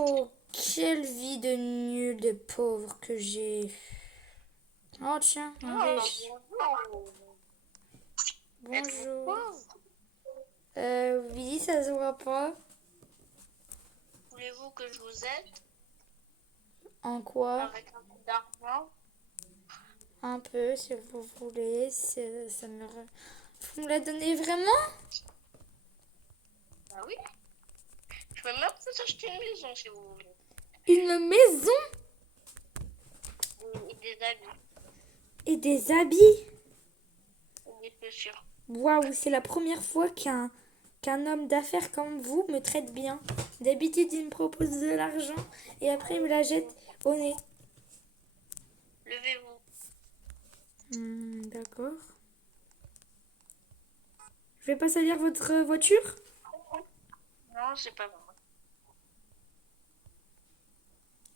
Oh, quelle vie de nul, de pauvre que j'ai. Oh, tiens, un Non, riche. bonjour. Êtes-vous Bonjour. pauvre? Oui, ça se voit pas. Voulez-vous que je vous aide En quoi? avec un peu d'argent? Un peu, si vous voulez. Ça me... Vous me la donnez vraiment? Bah oui. Je peux même vous acheter une maison si vous voulez. Une maison Et des habits et des habits? et des chaussures. Waouh, c'est la première fois qu'un homme d'affaires comme vous me traite bien. D'habitude, il me propose de l'argent et après, il me la jette au nez. Levez-vous. D'accord. Je vais pas salir votre voiture? Non, c'est pas bon.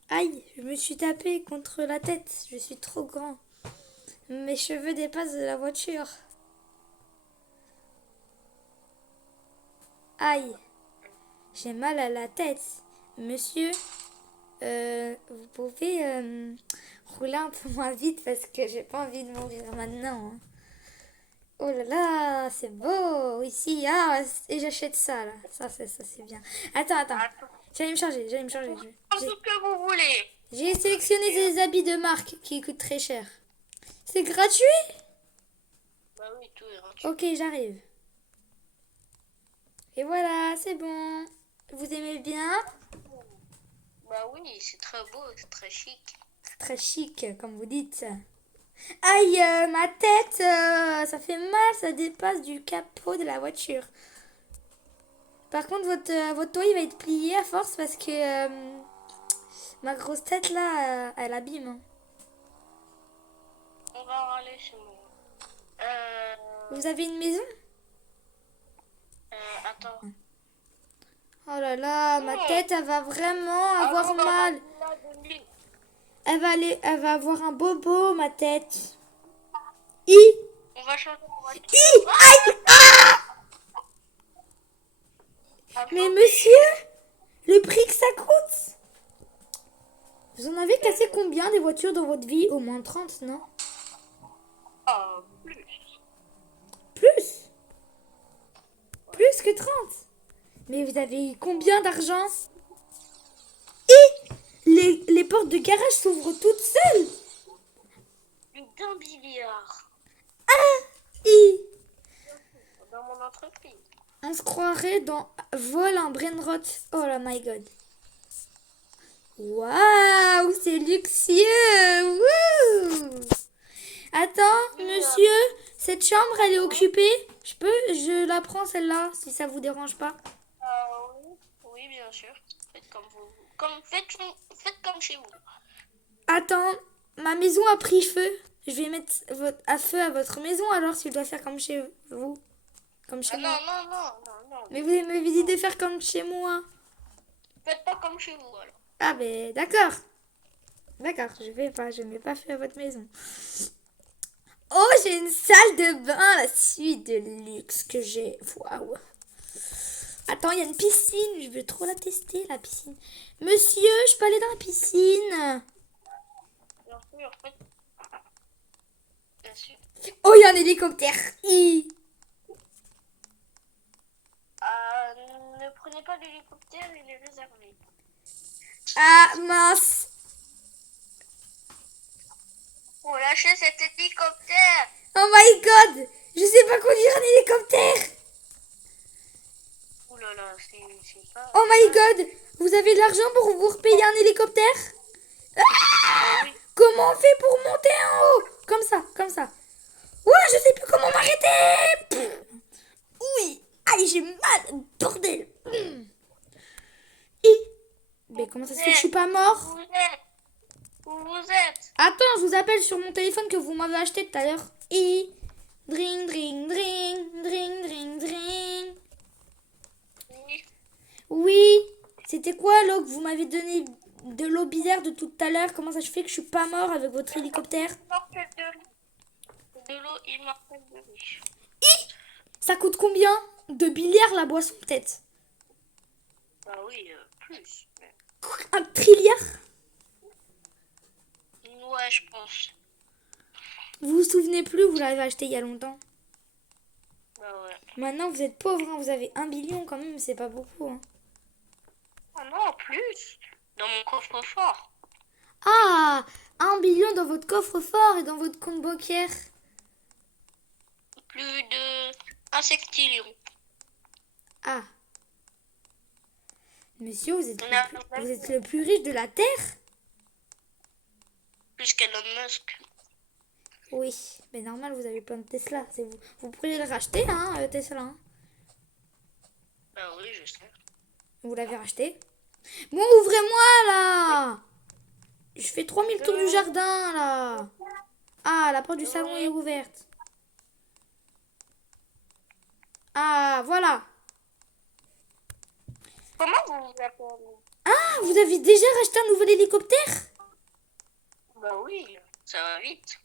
Aïe, je me suis tapé contre la tête. Je suis trop grand. Mes cheveux dépassent de la voiture. Aïe, j'ai mal à la tête. Monsieur, vous pouvez rouler un peu moins vite parce que j'ai pas envie de mourir maintenant, hein. Oh là là, c'est beau ici. Ah, et j'achète ça là. Ça c'est bien. Attends. Attends. J'allais me charger. Tout ce que vous voulez. J'ai sélectionné des habits de marque qui coûtent très cher. C'est gratuit? Bah oui, tout est gratuit. Ok, j'arrive. Et voilà, c'est bon. Vous aimez bien? Bah oui, c'est très beau, c'est très chic. Très chic, comme vous dites. Aïe, ma tête, ça fait mal, ça dépasse du capot de la voiture. Par contre, votre toit, il va être plié à force parce que ma grosse tête, là, elle abîme, hein. On va aller chez moi. Euh, Vous avez une maison? attends. Oh là là, ma tête, elle va vraiment avoir Allons dans la mal. villa de l'île. Elle va avoir un bobo, ma tête. I, On va changer de voiture. aïe, mais Attendez. monsieur, le prix que ça coûte. Vous en avez cassé combien des voitures dans votre vie? Au moins 30, non? Ah, plus. Plus? Plus que 30? Mais vous avez combien d'argent? Et les portes de garage s'ouvrent toutes seules. Plus d'un milliard. Et Dans mon entreprise. on se croirait dans Vol un brainrot. Oh là my god. Waouh, c'est luxueux. Wouh. Attends, monsieur, cette chambre, elle est occupée. Je la prends celle-là, si ça vous dérange pas. Oui, oui, bien sûr. Faites comme vous. Faites comme chez vous. Attends, ma maison a pris feu. Je vais mettre à feu à votre maison alors si je dois faire comme chez vous. Comme chez Ah moi. non. Mais vous m'avez dit de faire comme chez moi. Faites pas comme chez vous alors. Ah ben d'accord. D'accord, je mets pas feu à votre maison. Oh, j'ai une salle de bain, la suite de luxe que j'ai. Waouh. Attends, il y a une piscine. Je veux trop la tester, la piscine. Monsieur, je peux aller dans la piscine? Bien sûr, faites. Bien sûr. Oh, il y a un hélicoptère. Ne prenez pas l'hélicoptère, il est réservé. Ah, mince. Faut lâcher cet hélicoptère. Oh my god. Je sais pas conduire un hélicoptère. Ouh là là, c'est pas. Oh my god. Vous avez de l'argent pour vous repayer un hélicoptère? Oui. Comment on fait pour monter en haut? Comme ça. Ouais, je sais plus comment m'arrêter. Oui. Aïe, j'ai mal. Bordel. Mais comment ça se fait que je suis pas mort? Vous êtes. Attends, je vous appelle sur mon téléphone que vous m'avez acheté tout à l'heure. Dring, dring, dring, dring, dring, dring. Oui. Oui, c'était quoi l'eau que vous m'avez donné de l'eau bizarre de tout à l'heure? Comment ça se fait que je suis pas mort avec votre hélicoptère? Mortel de riz. De l'eau immortelle de riz. Ça coûte combien? 2 milliards la boisson peut-être. Bah oui, plus. Un trilliard? Ouais, je pense. Vous vous souvenez plus, vous l'avez acheté il y a longtemps. Bah ouais. Maintenant, vous êtes pauvre, hein, vous avez 1 billion quand même, c'est pas beaucoup. Hein. Ah non, plus. Dans mon coffre-fort. Ah, 1 billion dans votre coffre-fort et dans votre compte bancaire. Plus de 1 sextillion. Ah. Monsieur, vous On a êtes le plus riche de la Terre? plus qu'Elon Musk. Oui, mais normal, vous avez plein de Tesla. C'est vous. Vous pourriez le racheter, hein, Tesla. Hein. Bah oui, je sais. Vous l'avez racheté. Bon, ouvrez-moi, là. Je fais 3000 tours du jardin, là. Ah, la porte du salon est ouverte. Ah, voilà. Comment vous vous appelez? Ah, vous avez déjà racheté un nouvel hélicoptère? Bah oui, ça va vite.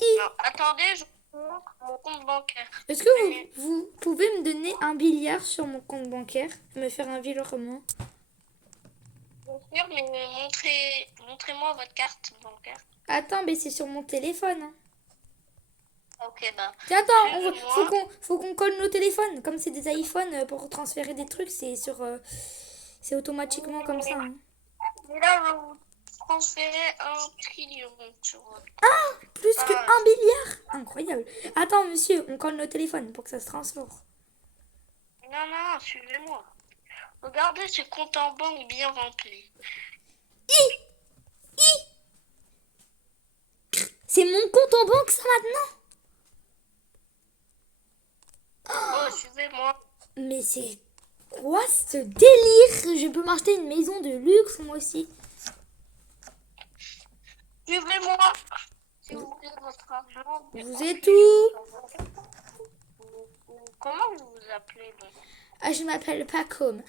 Hi. Non, attendez, je vous montre mon compte bancaire. Est-ce que vous pouvez me donner 1 milliard sur mon compte bancaire? Me faire un virement? Bien sûr, mais montrez-moi votre carte bancaire. Attends, mais c'est sur mon téléphone. Hein. Ok, bah. Tiens, attends, Suivez-moi. faut qu'on colle nos téléphones. Comme c'est des iPhones, pour transférer des trucs, c'est automatiquement comme ça. Hein. Et là, je vais vous transférer 1 trillion sur votre Plus que Ah, 1 milliard. Incroyable. Attends, monsieur, on colle nos téléphones pour que ça se transforme. Non, non, suivez-moi. Regardez ce compte en banque bien rempli. C'est mon compte en banque, ça, maintenant? Oh, suivez-moi. Mais c'est quoi ce délire? Je peux m'acheter une maison de luxe, moi aussi. Suivez-moi. Si vous voulez votre argent. Vous êtes où? Comment vous vous appelez donc? Ah, je m'appelle Pacom.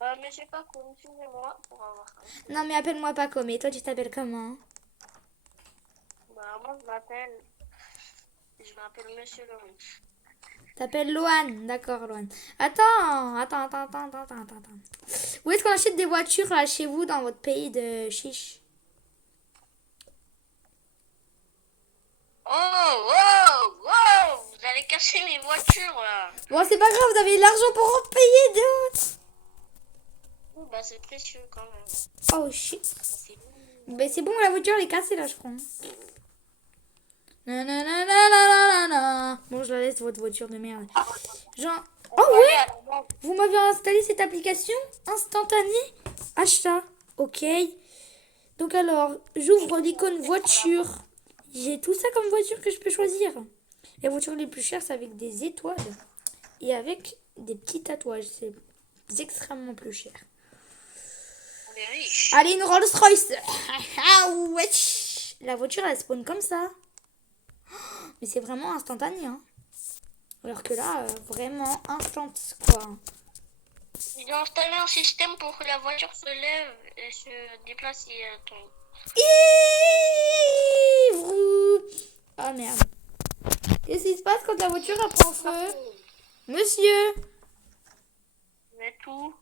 Mais je sais pas comment. Suivez-moi pour avoir ça. Non, mais appelle-moi Pacom. Et toi, tu t'appelles comment? Bah, moi, je m'appelle Monsieur Loris. T'appelles Loane. D'accord, Loane. Attends. Où est-ce qu'on achète des voitures, là, chez vous, dans votre pays de chiche? Oh, vous allez casser mes voitures, là. Bon, c'est pas grave, vous avez de l'argent pour en payer d'autres. Bah, c'est précieux, quand même. Oh, shit. Ben, c'est bon, la voiture, elle est cassée, là, je crois. Nananana. Bon, je la laisse, votre voiture de merde. Genre... Oh, ouais. Vous m'avez installé cette application instantanée achat. Ok. Donc alors, j'ouvre l'icône voiture. J'ai tout ça comme voiture que je peux choisir. Les voitures les plus chères, c'est avec des étoiles et avec des petits tatouages. C'est extrêmement plus cher. On est riche. Allez, une Rolls Royce. Ah, wesh. La voiture, elle spawn comme ça. Mais c'est vraiment instantané. Hein. Alors que là, vraiment instant, quoi. Ils ont installé un système pour que la voiture se lève et se déplace et tombe. Oh merde. Qu'est-ce qui se passe quand la voiture elle prend feu? Monsieur? Vous êtes où?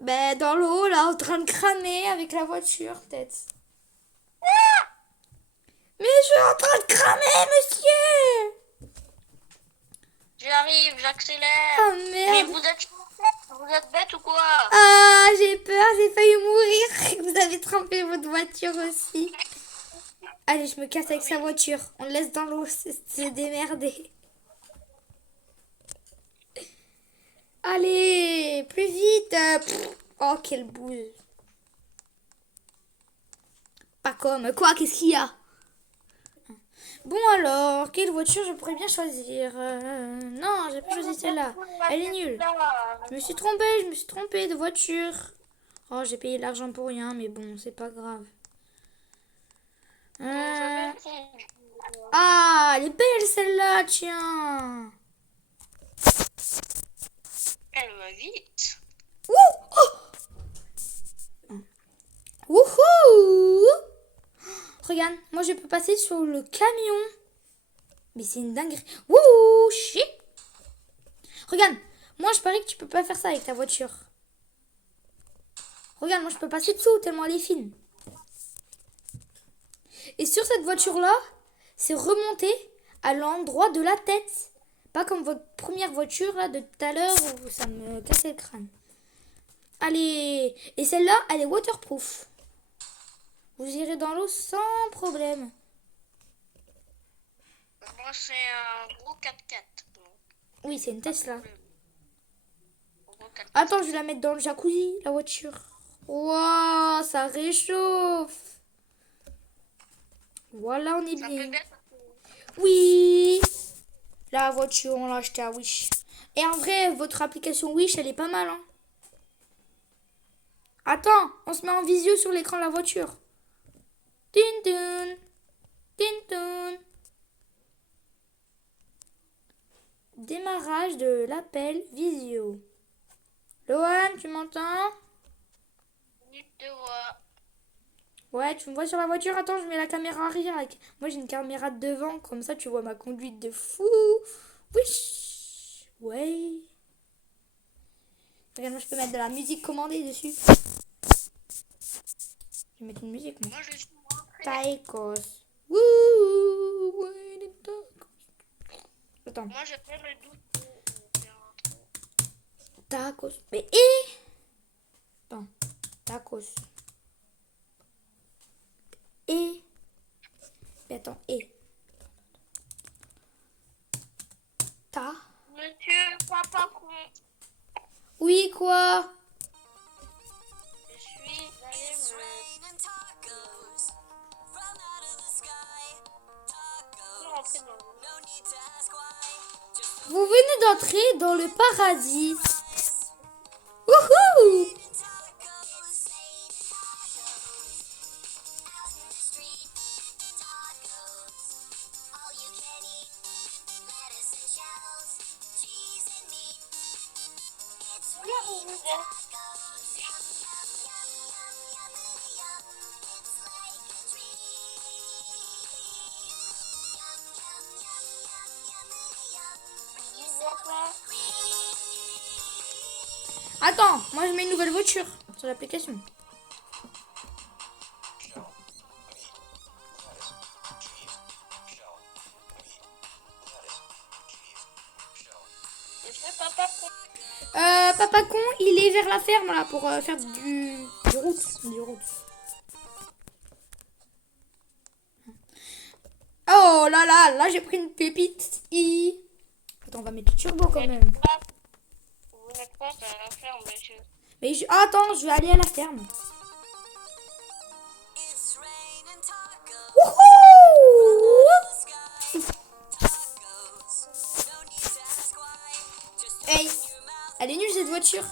Ben dans l'eau là, en train de cramer avec la voiture peut-être. Mais je suis en train de cramer, monsieur! J'arrive, j'accélère. Oh Mais merde! vous êtes bête ou quoi? Ah, j'ai peur, j'ai failli mourir. Vous avez trempé votre voiture aussi. Allez, je me casse avec sa voiture. On le laisse dans l'eau, c'est démerdé. Allez, plus vite. Oh, quelle boule. Pas comme. Quoi, qu'est-ce qu'il y a? Bon alors, quelle voiture je pourrais bien choisir? Non, j'ai pas choisi celle-là. Elle est nulle. Je me suis trompée de voiture. Oh, j'ai payé de l'argent pour rien, mais bon, c'est pas grave. Ah, elle est belle celle-là, tiens. Elle va vite. Wouhou! Regarde, moi je peux passer sur le camion. Mais c'est une dinguerie. Wouhou! Shit! Regarde, moi je parie que tu peux pas faire ça avec ta voiture. Regarde, moi je peux passer dessous tellement elle est fine. Et sur cette voiture-là, c'est remonté à l'endroit de la tête. Pas comme votre première voiture là de tout à l'heure où ça me cassait le crâne. Allez, et celle-là, elle est waterproof. Vous irez dans l'eau sans problème. Moi, c'est un gros 4x4. Oui, c'est une Tesla. Gros 4x4. Attends, je vais la mettre dans le jacuzzi, la voiture. Waouh, ça réchauffe. Voilà, on est Ça peut bien. bien. Oui, la voiture, on l'a achetée à Wish. Et en vrai, votre application Wish, elle est pas mal, hein. Attends, on se met en visio sur l'écran de la voiture. Tintoun, tintoun. Démarrage de l'appel visio. Lohan, tu m'entends? Tu te vois. Ouais, tu me vois sur la voiture. Attends, je mets la caméra arrière. Moi, j'ai une caméra de devant. Comme ça, tu vois ma conduite de fou. Wish. Ouais. Regarde, moi, je peux mettre de la musique commandée dessus. Je vais mettre une musique, moi. Moi, je suis rentrée. Taikos. Wouh. Ouais, les tacos. Attends. Moi, je fais le doute. Tacos. Mais attends. Tacos. Mais attends. Ta. Monsieur Papa Con, Oui, quoi? je suis allée me rentrer dans l'eau. Vous venez d'entrer dans le paradis. Wouhou! Attends, moi je mets une nouvelle voiture sur l'application. Monsieur Papa Con, Papa Con, il est vers la ferme là pour faire du route. Du route. Oh là là, là j'ai pris une pépite. Attends, on va mettre turbo quand même. vous n'êtes pas à la ferme, monsieur. Mais attends, je vais aller à la ferme. Wouhou! Hey, elle est nulle cette voiture.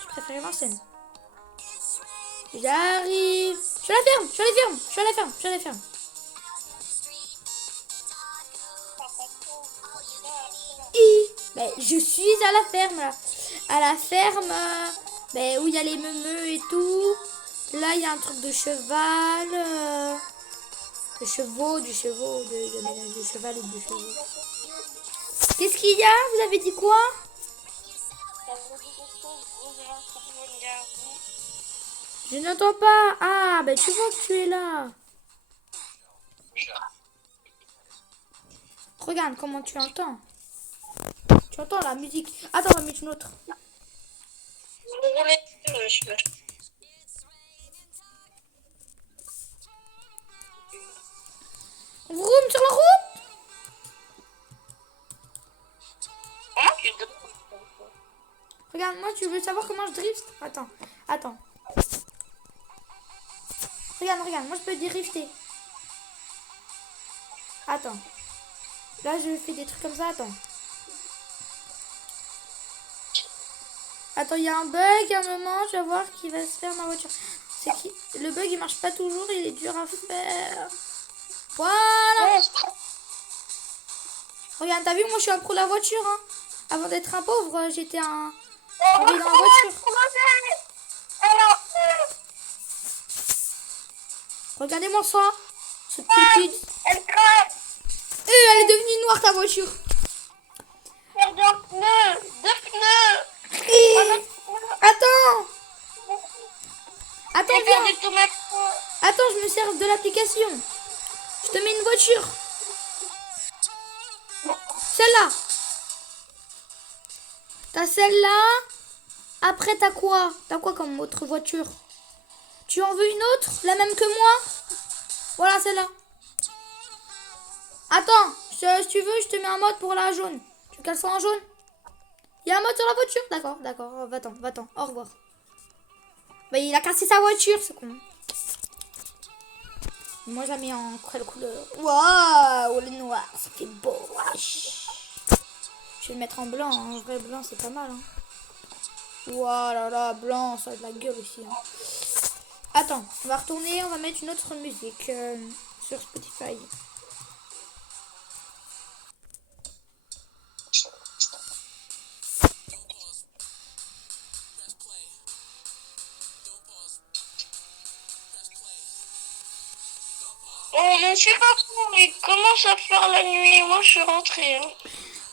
Je préfère l'ancienne. J'arrive. Je suis à la ferme, je suis à la ferme, je suis à la ferme, je suis à la ferme. Ben, je suis à la ferme là. À la ferme ben, où il y a les meumeux et tout. Là il y a un truc de cheval. De chevaux, du cheval et de chevaux. Qu'est-ce qu'il y a? Vous avez dit quoi? Je n'entends pas. Ah ben tu vois que tu es là. Regarde comment tu entends. Tu entends la musique. Attends, on va mettre une autre. Vous roulez, monsieur. Vroom sur la route. Comment tu te... Regarde, moi tu veux savoir comment je drift? Attends. Regarde, moi je peux drifter. Attends. Là je fais des trucs comme ça, attends. Attends, il y a un bug à un moment, je vais voir qui va se faire ma voiture. Le bug il marche pas toujours, il est dur à faire. Voilà. Regarde, t'as vu, moi je suis un pro de la voiture. Hein. Avant d'être un pauvre, j'étais un... J'avais dans la voiture. Regardez-moi ça. Cette petite. Elle craque. Elle est devenue noire ta voiture. Faire deux pneus. Attends. Attends, J'ai perdu viens. tout ma... Attends, je me sers de l'application. Je te mets une voiture. Celle-là. T'as celle-là. Après, t'as quoi? T'as quoi comme autre voiture? Tu en veux une autre? La même que moi? Voilà, celle-là. Attends, si tu veux, je te mets un mode pour la jaune. Tu cales ça en jaune? Il y a un mode sur la voiture? D'accord, d'accord. Oh, va-t'en, va-t'en. Au revoir. Bah, il a cassé sa voiture, ce con. Moi, je la mets en couleur. Waouh, le noir, ça fait beau. Wesh. Je vais le mettre en blanc. En vrai, blanc, c'est pas mal. Hein. Waouh là là, blanc, ça a de la gueule aussi. Hein. Attends, on va retourner, on va mettre une autre musique sur Spotify. Oh, mais je sais pas comment il commence à faire la nuit. Moi, je suis rentrée. Hein.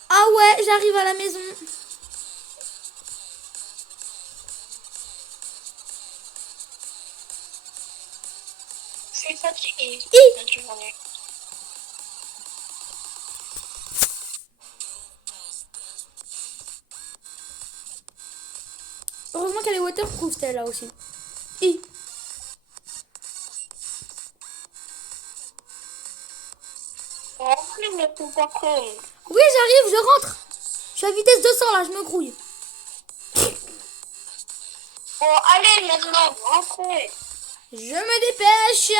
Ah ouais, j'arrive à la maison. Je suis fatiguée. Hi. La journée. Heureusement qu'elle est waterproof celle-là aussi. Hi. En plus, mais c'est pas con. Oui, j'arrive, je rentre. Je suis à vitesse 200 là, je me grouille. Bon, allez, maintenant, rentrez. Je me dépêche.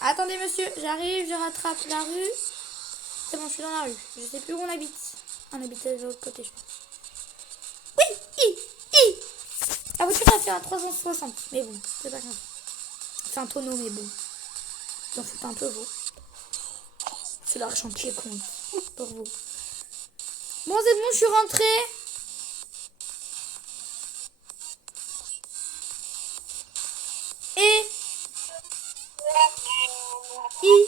Attendez monsieur, j'arrive, je rattrape la rue. C'est bon, je suis dans la rue. Je sais plus où on habite. On habite de l'autre côté, je pense. Oui, La voiture a fait un 360, mais bon, c'est pas grave. C'est un tonneau, mais bon. J'en fous un peu, vous. C'est l'argent qui est compte pour vous. Bon, c'est bon, je suis rentrée. Et I.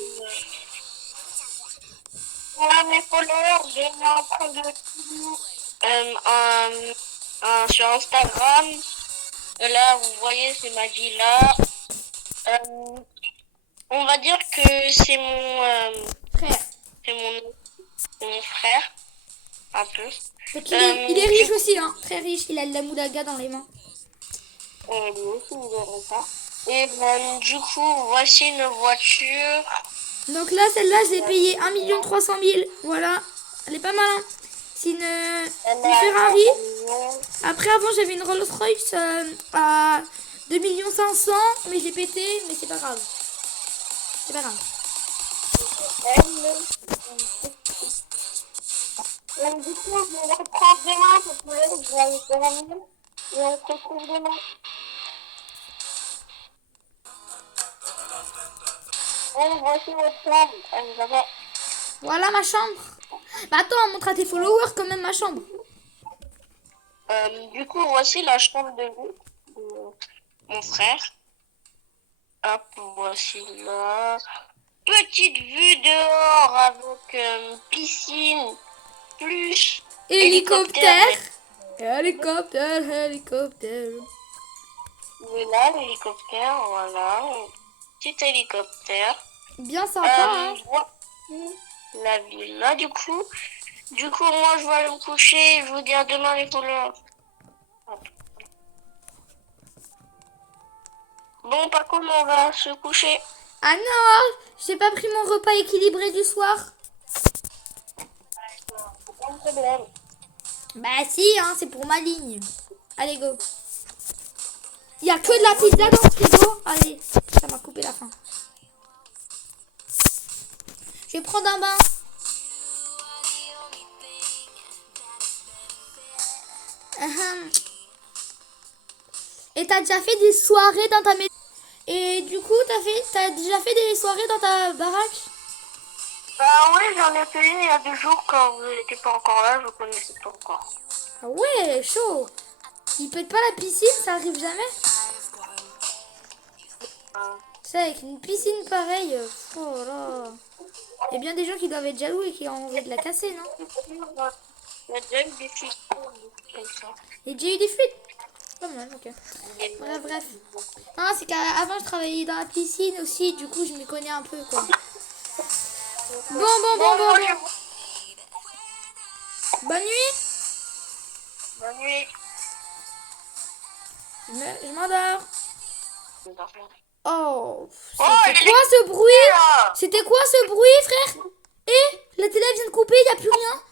Voilà mes followers, je suis en train de sur Instagram. Là, vous voyez, c'est ma villa. On va dire que c'est Frère. mon frère, un peu. Donc il est riche aussi, hein. Très riche. Il a de la moulaga dans les mains. Lui aussi, il verra ça. Et du coup, voici une voiture. Donc là, celle-là, j'ai payé 1 300 000. Voilà. Elle est pas mal, hein. C'est une Ferrari. Après, avant, j'avais une Rolls-Royce à 2 500 000, mais j'ai pété, mais c'est pas grave. C'est pas grave. Du coup, je vais reprendre demain parce que là, je vais aller dormir. Et on se retrouve demain. Bon, voici votre chambre. Allez, là-bas. Voilà ma chambre. Bah attends, montre à tes followers quand même ma chambre. Du coup, voici la chambre de vie de mon frère. Hop, voici là. Petite vue dehors avec piscine, plus Hélicoptère. Hélicoptère, hélicoptère. Et là, l'hélicoptère, voilà. Petit hélicoptère. Bien sympa, hein. Voici la villa, du coup. Du coup, moi, je vais aller me coucher. Je vous dis à demain, les couleurs. Bon, par contre, on va se coucher. Ah non, j'ai pas pris mon repas équilibré du soir. Pas de problème. Bah si, hein, c'est pour ma ligne. Allez, go. Il y a que de la pizza dans le frigo. Allez, ça m'a coupé la faim. Je vais prendre un bain. Et t'as déjà fait des soirées dans ta maison? Et du coup, t'as déjà fait des soirées dans ta baraque? Bah oui, j'en ai fait une il y a 2 jours quand vous n'étiez pas encore là, je vous connaissais pas encore. Ah ouais, chaud. Il pète pas la piscine, ça arrive jamais. Ça, avec une piscine pareille, oh là. Il y a bien des gens qui doivent être jaloux et qui ont envie de la casser, non? Il y a déjà eu des fuites comme ça. Il y a déjà eu des fuites. Pas mal, ok. Bref. Non, c'est qu'avant, je travaillais dans la piscine aussi. Du coup, je m'y connais un peu, quoi. Bon. Bonne nuit. Bonne nuit. Je m'endors. Oh, Oh, c'était quoi ce bruit? C'était quoi ce bruit, frère? Eh, la télé vient de couper, y a plus rien.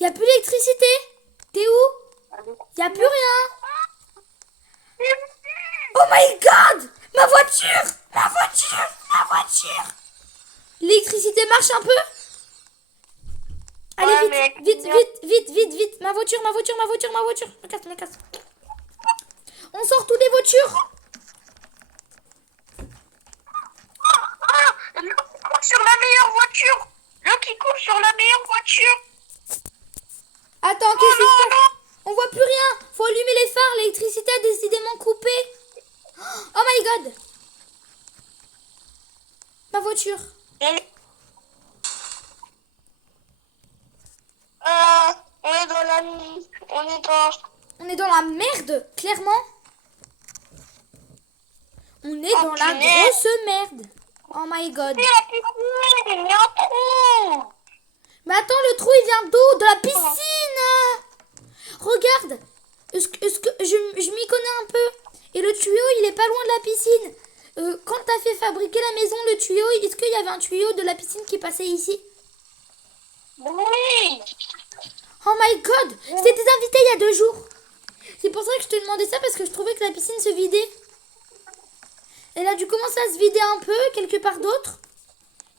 Y a plus d'électricité. T'es où? Y a plus rien. Oh my god! Ma voiture! Ma voiture! Ma voiture! L'électricité marche un peu? Allez, Ouais, vite. Ma voiture. Me casse. On sort toutes les voitures. L'eau qui court sur la meilleure voiture. L'eau qui court sur la meilleure voiture. Attends, qu'est-ce qui se passe? On voit plus rien. Faut allumer les phares. L'électricité a décidément coupé. Oh my god. Ma voiture. On est dans la nuit. On est dans la merde, clairement. On est dans la grosse merde. Oh my god. Il y a un trou. Mais attends, le trou il vient d'où? De la piscine. Regarde. Est-ce que je m'y connais un peu. Et le tuyau il est pas loin de la piscine. Quand t'as fait fabriquer la maison, le tuyau, est-ce qu'il y avait un tuyau de la piscine qui passait ici? Oui. Oh my god. C'était des invités il y a 2 jours. C'est pour ça que je te demandais ça, parce que je trouvais que la piscine se vidait. Elle a dû commencer à se vider un peu, quelque part d'autre.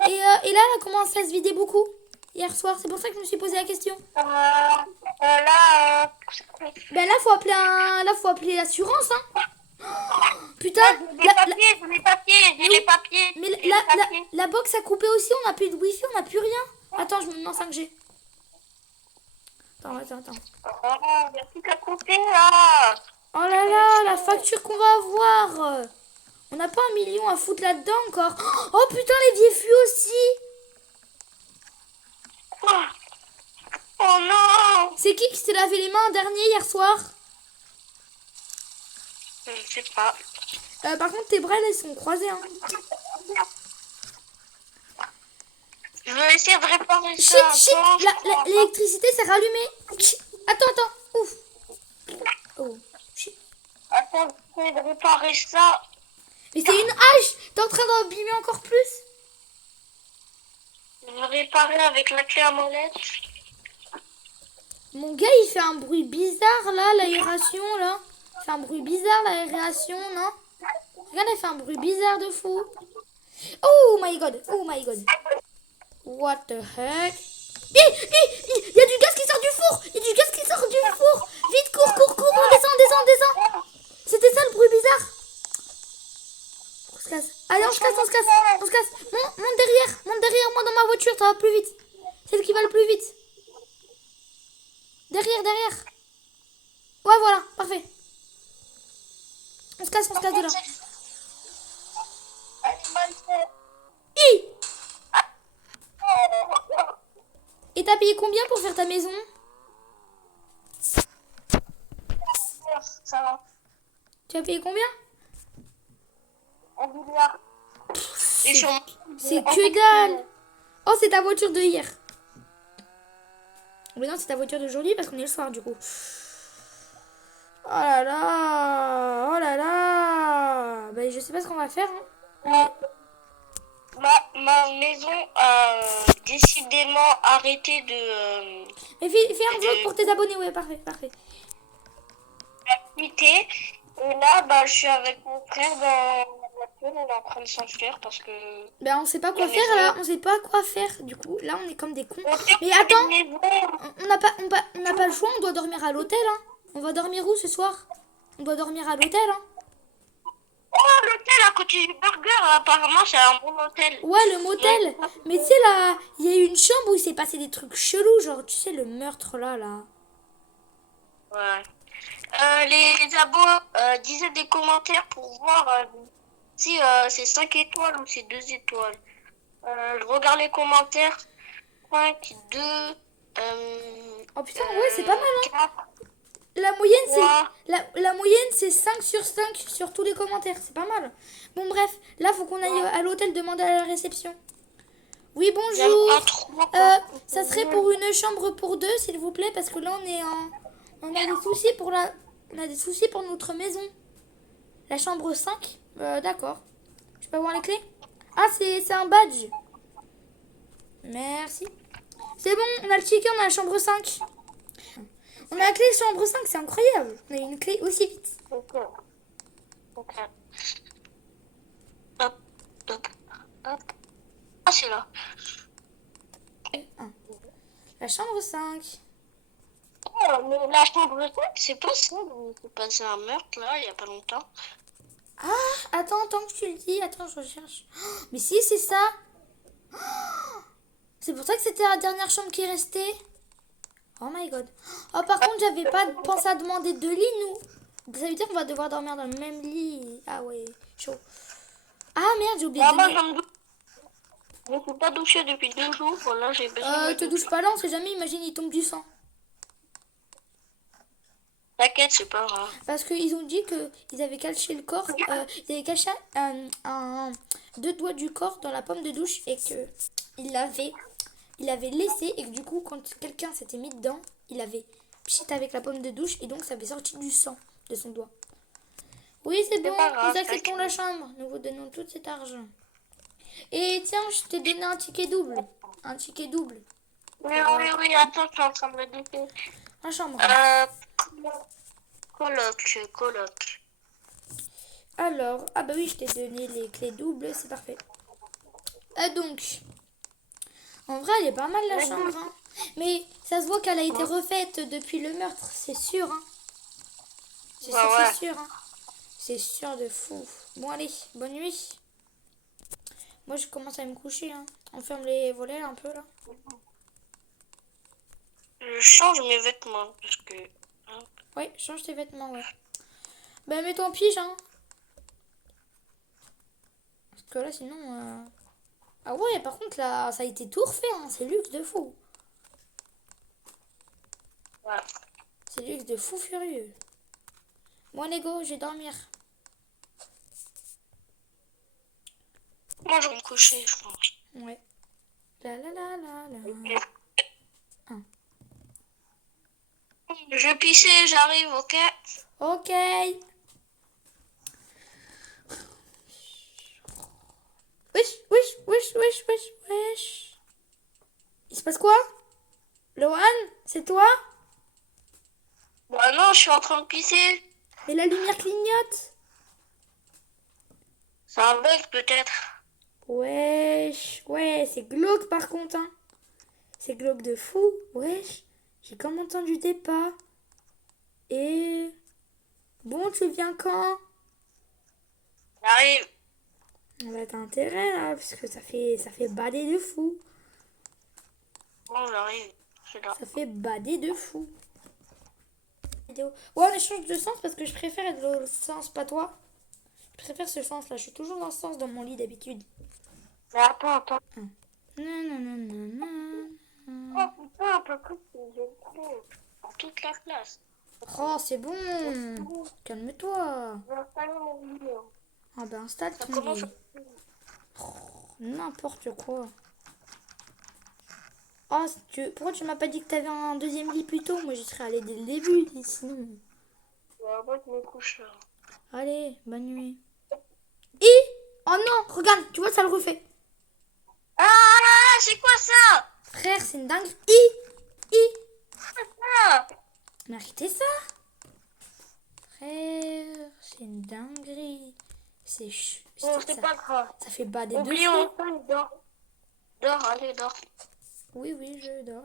Et là, elle a commencé à se vider beaucoup. Hier soir, c'est pour ça que je me suis posé la question. Ben là, faut appeler l'assurance, hein. Putain, J'ai les papiers. mais la box a coupé aussi, on n'a plus de wifi, on n'a plus rien. Attends, je me mets en 5G. Attends. Il n'y a plus qu'à couper là. Oh là là, la facture qu'on va avoir. On n'a pas 1 million à foutre là-dedans encore. Oh putain, l'évier fut aussi. Oh non. C'est qui s'est lavé les mains en dernier hier soir? Je ne sais pas. Par contre, tes bras, là, ils sont croisés, hein. Je vais essayer de réparer Shit, ça. l'électricité s'est rallumée. Attends, ouf. Oh, shit. Attends, je vais essayer de réparer ça. Mais c'est une hache. T'es en train d'abîmer encore plus. Je vais réparer avec la clé à molette. Mon gars, il fait un bruit bizarre, là, l'aération, là. Il fait un bruit bizarre, l'aération, non? Regarde, elle fait un bruit bizarre de fou. Oh my god. What the heck? Il y a du gaz qui sort du four. Vite, cours, on descend. C'était ça le bruit bizarre. On se casse. Allez, on se casse. Monte derrière moi dans ma voiture, ça va plus vite. Celle qui va le plus vite. Derrière. Ouais, voilà, parfait. On se casse de là. Et t'as payé combien pour faire ta maison? Ça va. Tu as payé combien? 1 milliard. C'est que dalle. Oh, c'est ta voiture de hier. Mais non, c'est ta voiture d'aujourd'hui parce qu'on est le soir du coup. Oh là là. Ben, je sais pas ce qu'on va faire. Hein. Ma maison a décidément arrêté de Mais fais un vlog pour tes abonnés, ouais, parfait. d'activité. Et là, je suis avec mon frère dans la voiture, on est en train de s'enfuir parce que... Ben, on sait pas quoi faire là, on sait pas quoi faire. Du coup, là, on est comme des cons. Mais attends, on n'a pas le choix, on doit dormir à l'hôtel. Hein. On va dormir où ce soir? On doit dormir à l'hôtel. Hein. Oh, l'hôtel à côté du burger, apparemment, c'est un bon hôtel. Ouais, le motel. Mais tu sais, là, il y a eu une chambre où il s'est passé des trucs chelous, genre, tu sais, le meurtre là. Ouais. Les abos disaient des commentaires pour voir si c'est 5 étoiles ou c'est 2 étoiles. Je regarde les commentaires. 5, 2, Oh putain, ouais, c'est pas mal, hein. 4, La moyenne, 3. la moyenne, c'est 5 sur 5 sur tous les commentaires. C'est pas mal. Bon, bref, là, faut qu'on aille à l'hôtel demander à la réception. Oui, J'aime bonjour. pas trop. Ça serait pour une chambre pour deux, s'il vous plaît, parce que là, on a des soucis pour on a des soucis pour notre maison. La chambre 5. D'accord. Je peux avoir les clés? Ah, c'est un badge. Merci. C'est bon, on a le ticket, on a la chambre 5. On a la clé de chambre 5, c'est incroyable. On a une clé aussi vite. Ok. Ok. Hop, hop, hop. Ah, c'est là. La chambre 5. Oh, mais la chambre 5, c'est pas ça. Il s'est passé un meurtre là, il y a pas longtemps. Ah, attends que tu le dis. Attends, je recherche. Oh, mais si, c'est ça. Oh, c'est pour ça que c'était la dernière chambre qui est restée. Oh my god. Oh, par contre, j'avais pas pensé à demander deux lits, nous. Ça veut dire qu'on va devoir dormir dans le même lit. Ah ouais, chaud. Ah merde, j'ai oublié de Moi, donner. je ne suis pas douchée depuis 2 jours. Voilà, j'ai besoin de Te douche pas là, on sait jamais. Imagine, il tombe du sang. T'inquiète, c'est pas grave. Parce qu'ils ont dit qu'ils avaient caché le corps, ils avaient caché deux doigts du corps dans la pomme de douche et que il l'avait laissé et que du coup quand quelqu'un s'était mis dedans, il avait pchit avec la pomme de douche et donc ça avait sorti du sang de son doigt. Oui, c'est bon, pas grave, nous acceptons t'inquiète. la chambre, nous vous donnons tout cet argent. Et tiens, je t'ai donné un ticket double. Un ticket double. Oui, attends, je suis en train de me douter. La chambre. Coloc. Alors, ah bah oui, je t'ai donné les clés doubles, c'est parfait. Donc, en vrai, elle est pas mal la chambre, hein. Mais ça se voit qu'elle a été refaite depuis le meurtre, c'est sûr, hein. C'est sûr, Ouais. c'est sûr, hein. C'est sûr de fou. Bon, allez, bonne nuit. Moi, je commence à me coucher, hein. On ferme les volets un peu, là. Je change mes vêtements parce que... Ouais, change tes vêtements, ouais. Bah, mets-toi en pige, hein. Parce que là, sinon... Ah ouais, par contre, là, ça a été tout refait, hein. C'est luxe de fou. Ouais. C'est luxe de fou furieux. Bon, les gars, je vais dormir. Moi, je vais me coucher, je pense. Ouais. La la la la la. Ok. Un. Je vais pisser, j'arrive, ok? Ok. Wesh. Il se passe quoi? Lohan, c'est toi? Bah non, je suis en train de pisser. Mais la lumière clignote. C'est un bug peut-être. Wesh. Ouais, c'est glauque par contre, hein. C'est glauque de fou. Wesh. J'ai comme entendu des pas. Et... Bon, tu viens quand? J'arrive. Bah, t'as intérêt, là, parce que ça fait bader de fou. Bon, j'arrive. C'est là. Ça fait bader de fou. Ouais, on échange de sens parce que je préfère être dans le sens, pas toi. Je préfère ce sens-là. Je suis toujours dans ce sens dans mon lit d'habitude. Mais attends. Non. Oh putain, un peu plus, j'ai trop. Dans toute la place. Oh, c'est bon. Calme-toi. Je vais installer mon lit. Ah ben, installe Ça ton commence lit. N'importe quoi. Oh, pourquoi tu m'as pas dit que t'avais un deuxième lit plus tôt? Moi, j'y serais allée dès le début, sinon. Moi, je me couche là. Allez, bonne nuit. Et oh non, regarde, tu vois, ça le refait. Ah, c'est quoi ça? Frère, c'est une dinguerie. Ah, Mais arrêtez ça. Frère, c'est une dinguerie. bon, c'est pas grave. Ça fait bader de Oublions fou. ça, dors. Dors, allez, dors. Oui, je dors.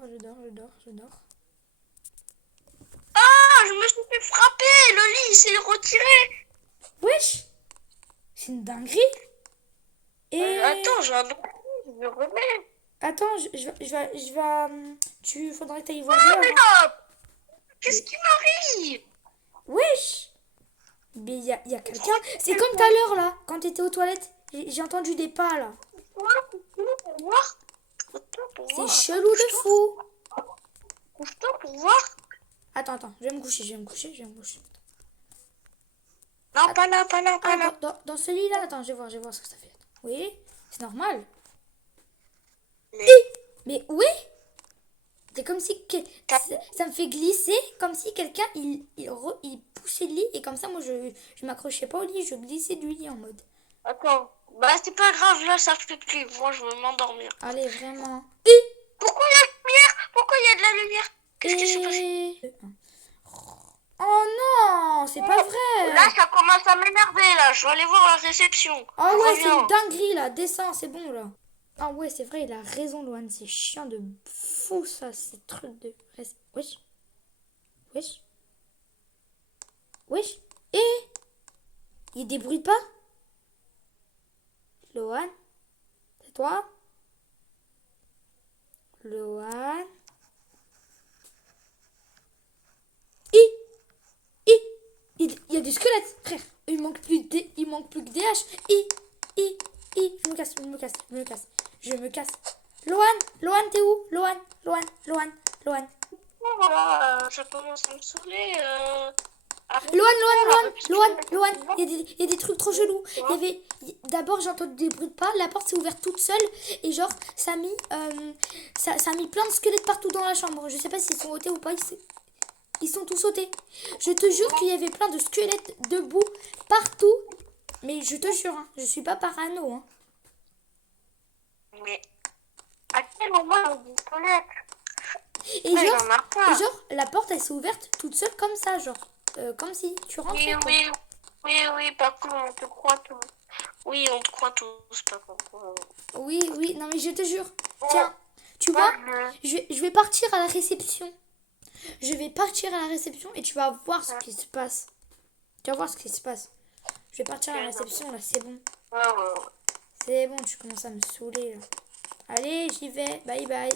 Ah, je me suis fait frapper. Le lit, il s'est retiré. Wesh, c'est une dinguerie. Et Attends, j'ai un autre lit, je me remets. attends, je vais. Tu faudrait que t'ailles voir Ah, dehors, mais hein. non. Qu'est-ce qui m'arrive? Wesh. Mais il y a quelqu'un. C'est comme tout à l'heure là, quand t'étais aux toilettes. J'ai entendu des pas là. Pour voir. C'est chelou de fou. couche-toi pour voir. Attends, je vais me coucher, je vais me coucher. Non, pas là, pas là, pas Ah, là. dans celui-là, attends, je vais voir ce que ça fait. Oui, c'est normal. Mais Mais oui, c'est comme si ça me fait glisser, comme si quelqu'un il poussait le lit et comme ça moi je m'accrochais pas au lit, je glissais du lit en mode. attends, bah c'est pas grave, là ça fait plus. Moi je veux m'endormir. Allez, vraiment. Pourquoi il y a de la lumière? Pourquoi il y a de la lumière? Qu'est-ce qui s'est passé? Oh non, c'est pas vrai. Là ça commence à m'énerver là. Je vais aller voir la réception. Ah Je ouais, c'est reviens. une dinguerie là, descends, c'est bon là. Ah ouais, c'est vrai, il a raison, Loane, c'est chiant de fou ça, ces trucs de. Wesh. Wesh. Wesh. Il débrouille pas? Loane? C'est toi? Loane? Il y a des squelettes, frère. Il manque plus que des haches. Je me casse. Loane, t'es où? Loane. Voilà, ça commence à me saouler. Loane. Il y a des trucs trop chelous. D'abord, j'ai entendu des bruits de pas. La porte s'est ouverte toute seule. Et genre, ça a mis plein de squelettes partout dans la chambre. Je sais pas s'ils sont ôtés ou pas. Ils sont tous sautés. Je te jure qu'il y avait plein de squelettes debout partout. Mais je te jure, hein, je suis pas parano. Hein. Mais à quel moment on dit squelette? Et genre, la porte elle s'est ouverte toute seule comme ça, genre. Comme si tu rentrais. Oui, par contre, on te croit tous. Oui, on te croit tous, par contre. Oui, non mais je te jure. Tiens, tu vois, je vais partir à la réception. Je vais partir à la réception et tu vas voir ce qui se passe. Tu vas voir ce qui se passe. Je vais partir à la réception, là, c'est bon. Ouais. C'est bon, tu commences à me saouler, là. Allez, j'y vais. Bye bye.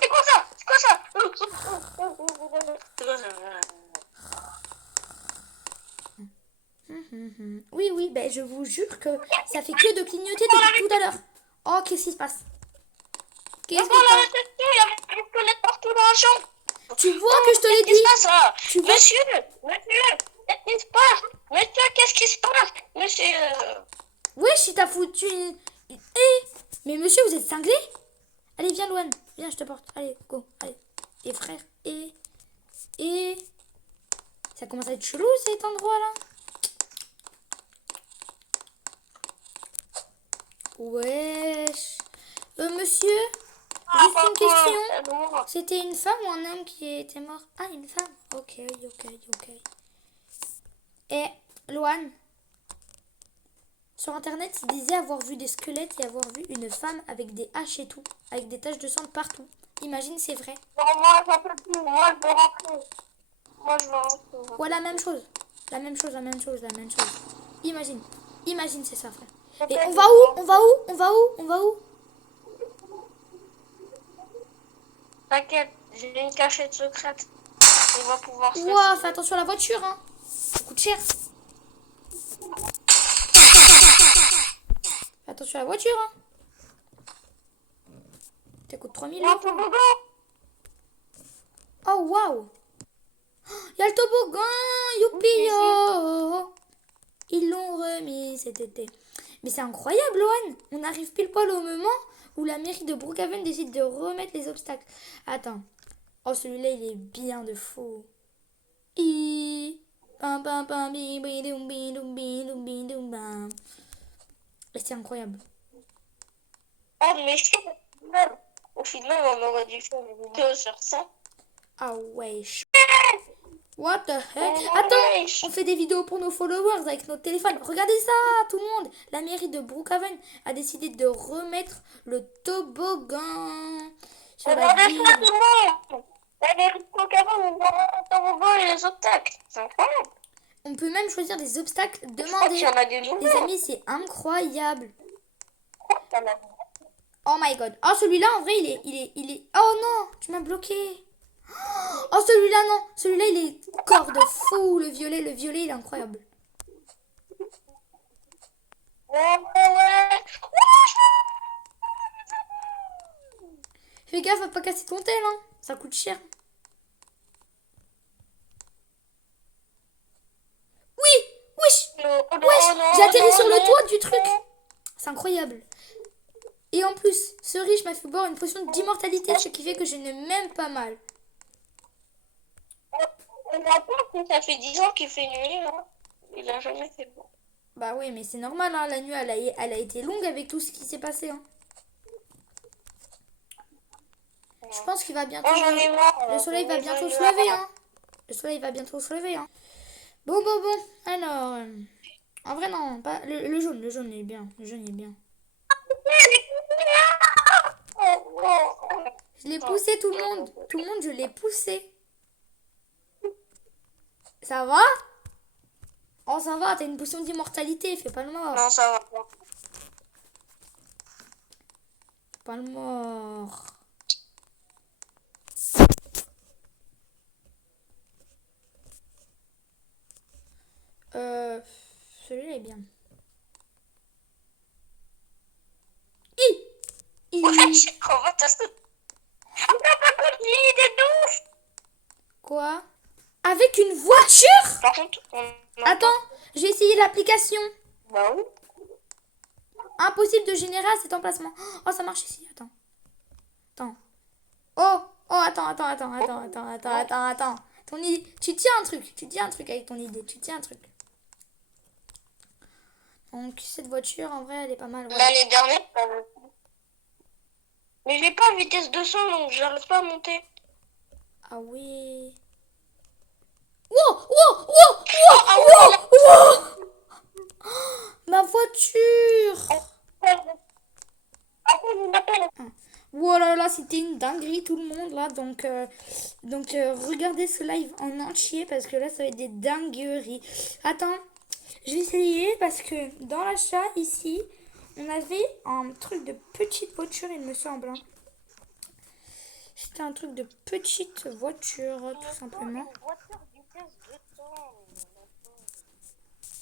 C'est quoi ça? Oui, ben je vous jure que ça fait que de clignoter depuis tout à l'heure. Oh, qu'est-ce qui se passe? Qu'est-ce qui se passe? Il y avait des squelettes partout dans la chambre. Tu vois que je te l'ai dit. Qu'est-ce qui se passe là? Tu vois? Monsieur, qu'est-ce qui se passe? Monsieur, qu'est-ce qui se passe? Monsieur. Wesh, il t'a foutu une... Mais monsieur, vous êtes cinglé? Allez, viens, Loane. Viens, je te porte. Allez, go. Allez. Et frère, ça commence à être chelou, cet endroit-là. Wesh. Monsieur, juste une question. C'était une femme ou un homme qui était mort? Ah, une femme. Ok. Et, Loane, sur internet, il disait avoir vu des squelettes et avoir vu une femme avec des haches et tout, avec des taches de sang partout. Imagine, c'est vrai. Non, moi, j'en peux plus. Moi, je veux rentrer. Ouais, la même chose. Imagine, c'est ça, frère. Et on va où? T'inquiète, j'ai une cachette secrète. On va pouvoir se Ouah, fais attention à la voiture, hein. Ça coûte cher. Fais attention à la voiture, hein. Ça coûte 3000 euros. Oh, waouh. Il y a le toboggan, youpi yo. Ils l'ont remis cet été. Mais c'est incroyable, Loane. On arrive pile poil au moment où la mairie de Brookhaven décide de remettre les obstacles. Attends. Oh, celui-là, il est bien de fou. Et c'est incroyable. Ah, mais au final, on aurait dû faire une vidéo sur ça. Ah ouais. What the heck? Attends, on fait des vidéos pour nos followers avec notre téléphone. Regardez ça, tout le monde. La mairie de Brookhaven a décidé de remettre le toboggan sur la ville. Regardez ça, tout le monde. La mairie de Brookhaven, on voit le toboggan et les obstacles. C'est incroyable. On peut même choisir des obstacles Je crois qu'il y demandés. en a des nouveaux. Les amis, c'est incroyable. Oh my god. Oh, celui-là, en vrai, il est... Oh non, tu m'as bloqué. Oh, celui-là, non. Celui-là, il est corps de fou. Le violet, il est incroyable. Ouais. Fais gaffe à pas casser ton tel, hein. Ça coûte cher. Oui, wesh, wesh. J'ai atterri sur le toit du truc. C'est incroyable. Et en plus, ce riche m'a fait boire une potion d'immortalité, ce qui fait que je n'ai même pas mal. On a peur que ça fait 10 ans qu'il fait nuit, hein. Il a jamais fait bon. Bah oui, mais c'est normal, hein. La nuit, elle a été longue avec tout ce qui s'est passé, hein. Je pense qu'il va bientôt... Oh, j'en ai marre. Le soleil va bientôt se lever, hein. Le soleil va bientôt se lever, hein. Bon. Alors... en vrai, non. Pas... Le jaune, il est bien. Le jaune, il est bien. Je l'ai poussé, tout le monde. Tout le monde, je l'ai poussé. Ça va? Oh, ça va, t'as une potion d'immortalité. Fais pas le mort. Non, ça va pas. Pas le mort. Celui-là est bien. Comment t'as ça? On n'a pas compris des douches. Quoi? Avec une voiture? Par contre, Attends, je vais essayer l'application. Bah oui. Impossible de générer à cet emplacement. Oh, ça marche ici. Attends. Oh, attends. Ton idée. Tu tiens un truc avec ton idée. Tu tiens un truc. Donc, cette voiture, en vrai, elle est pas mal. Ouais. L'année dernière, mais j'ai pas vitesse 200, donc j'arrive pas à monter. Ah oui. Ma voiture. Voilà, là, c'était une dinguerie, tout le monde, là. Donc, regardez ce live en entier, parce que là, ça va être des dingueries. Attends, je vais essayer, parce que dans l'achat, ici, on avait un truc de petite voiture, il me semble. Hein. C'était un truc de petite voiture, tout simplement.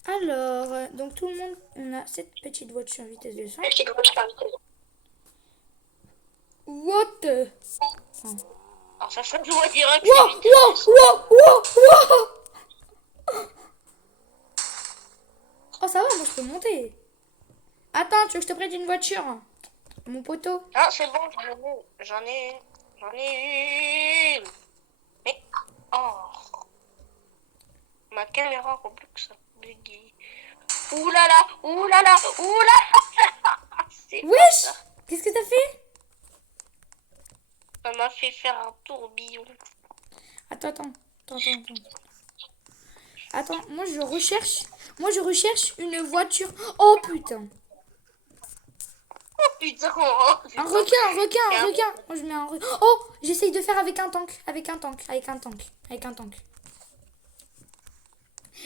Alors, donc tout le monde, on a cette petite voiture vitesse 200. What the... Alors ça se joue direct. Oh, ça va, moi je peux monter. Attends, tu veux que je te prête une voiture? Mon poteau. Ah, c'est bon, j'en ai une. Mais, oh. Ma caméra complexe, ça buggy. Ouh là là. Wesh, qu'est-ce que t'as fait? Ça m'a fait faire un tourbillon. Attends. Attends, moi je recherche une voiture. Oh putain. Oh putain. Un requin. Moi je mets un requin. Oh, j'essaye de faire avec un tank.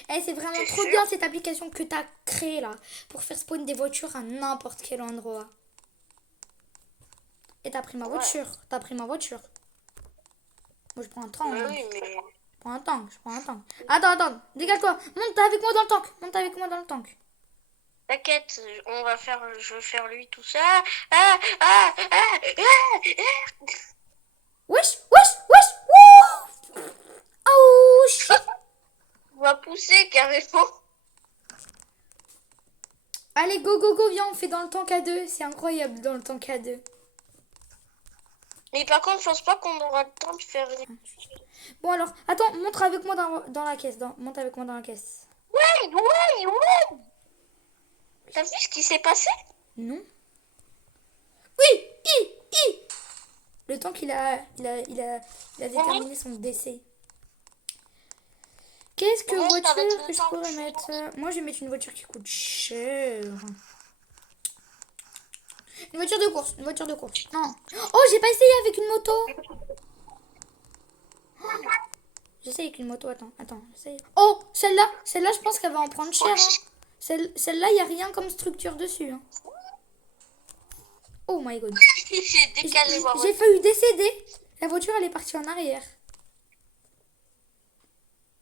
Eh, c'est vraiment trop bien cette application que t'as créée là. Pour faire spawn des voitures à n'importe quel endroit. Et t'as pris ma voiture. Moi je prends un tank. Oui, mais... Je prends un tank. Attends. Dégage-toi. Monte avec moi dans le tank. T'inquiète, je vais faire lui tout ça. Wesh. Wouh. Oh shit. On va pousser carrément. Allez, go, viens, on fait dans le tank à deux. C'est incroyable dans le tank à deux. Mais par contre, je pense pas qu'on aura le temps de faire... Bon alors, attends, montre avec moi dans la caisse. Monte avec moi dans la caisse. Ouais. T'as vu ce qui s'est passé? Non. Oui, Le tank, il a déterminé son décès. Qu'est-ce que voiture que je pourrais mettre? Moi, je vais mettre une voiture qui coûte cher. Une voiture de course. Non. Oh, j'ai pas essayé avec une moto. J'essaye avec une moto, attends. Oh, celle-là, je pense qu'elle va en prendre cher. Hein. Celle-là, il n'y a rien comme structure dessus. Hein. Oh my god. J'ai décalé ma J'ai voiture. failli décéder. La voiture, elle est partie en arrière.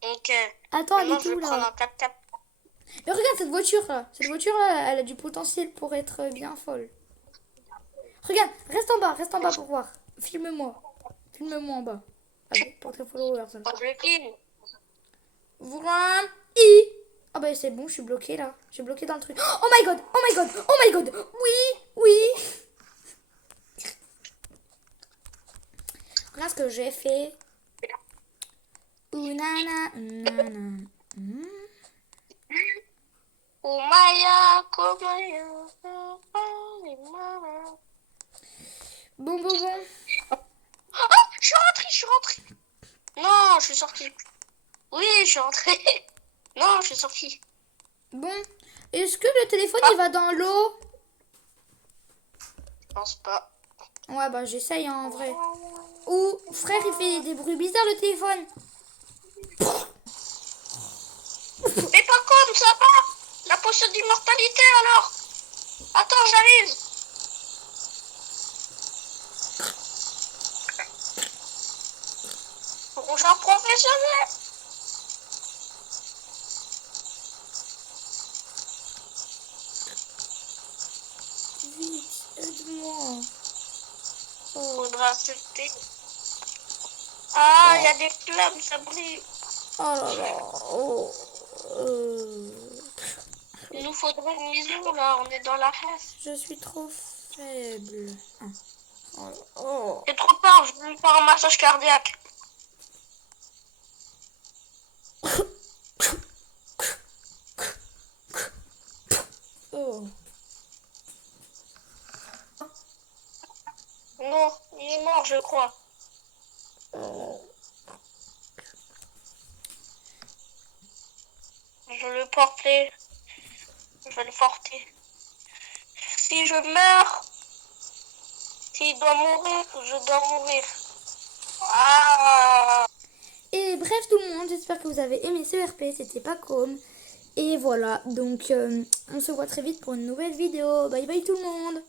Ok. Attends, elle Maintenant, est je vais où prendre là? un 4x4. Mais regarde cette voiture là. Cette voiture là, elle a du potentiel pour être bien folle. Regarde, reste en bas pour voir. Filme-moi. Filme-moi en bas. Allez, portrait follower. Je le filme. Voilà. I. Ah bah c'est bon, je suis bloquée là. Je suis bloquée dans le truc. Oh my god, oh my god, oh my god. Oui, oui. Regarde ce que j'ai fait. Ounana, ounana. Umaya, Komaya. Bon, bon, bon. Oh, je suis rentrée. Non, je suis sortie. Oui, je suis rentrée. Non, je suis sortie. Bon. Est-ce que le téléphone il va dans l'eau? Je pense pas. Ouais, bah j'essaye hein, en vrai. Ou frère, il fait des bruits bizarres le téléphone. Mais pas comme ça va. La potion d'immortalité alors. Attends, j'arrive. Bonjour professionnel. Vite, aide-moi. Oh, Faudra accepter. Ah, il y a des flammes, ça brille. oh là là. Oh. Il nous faudrait une maison là, on est dans la reste. Je suis trop faible. Ah. Oh, oh. J'ai trop peur, je vais lui faire un massage cardiaque. Oh. Non, il est mort, je crois. Oh. Je vais le porter. Je vais le porter. Si je meurs, s'il doit mourir, je dois mourir. Ah! Et bref tout le monde, j'espère que vous avez aimé ce RP, c'était pas comme. Et voilà, donc on se voit très vite pour une nouvelle vidéo. Bye bye tout le monde.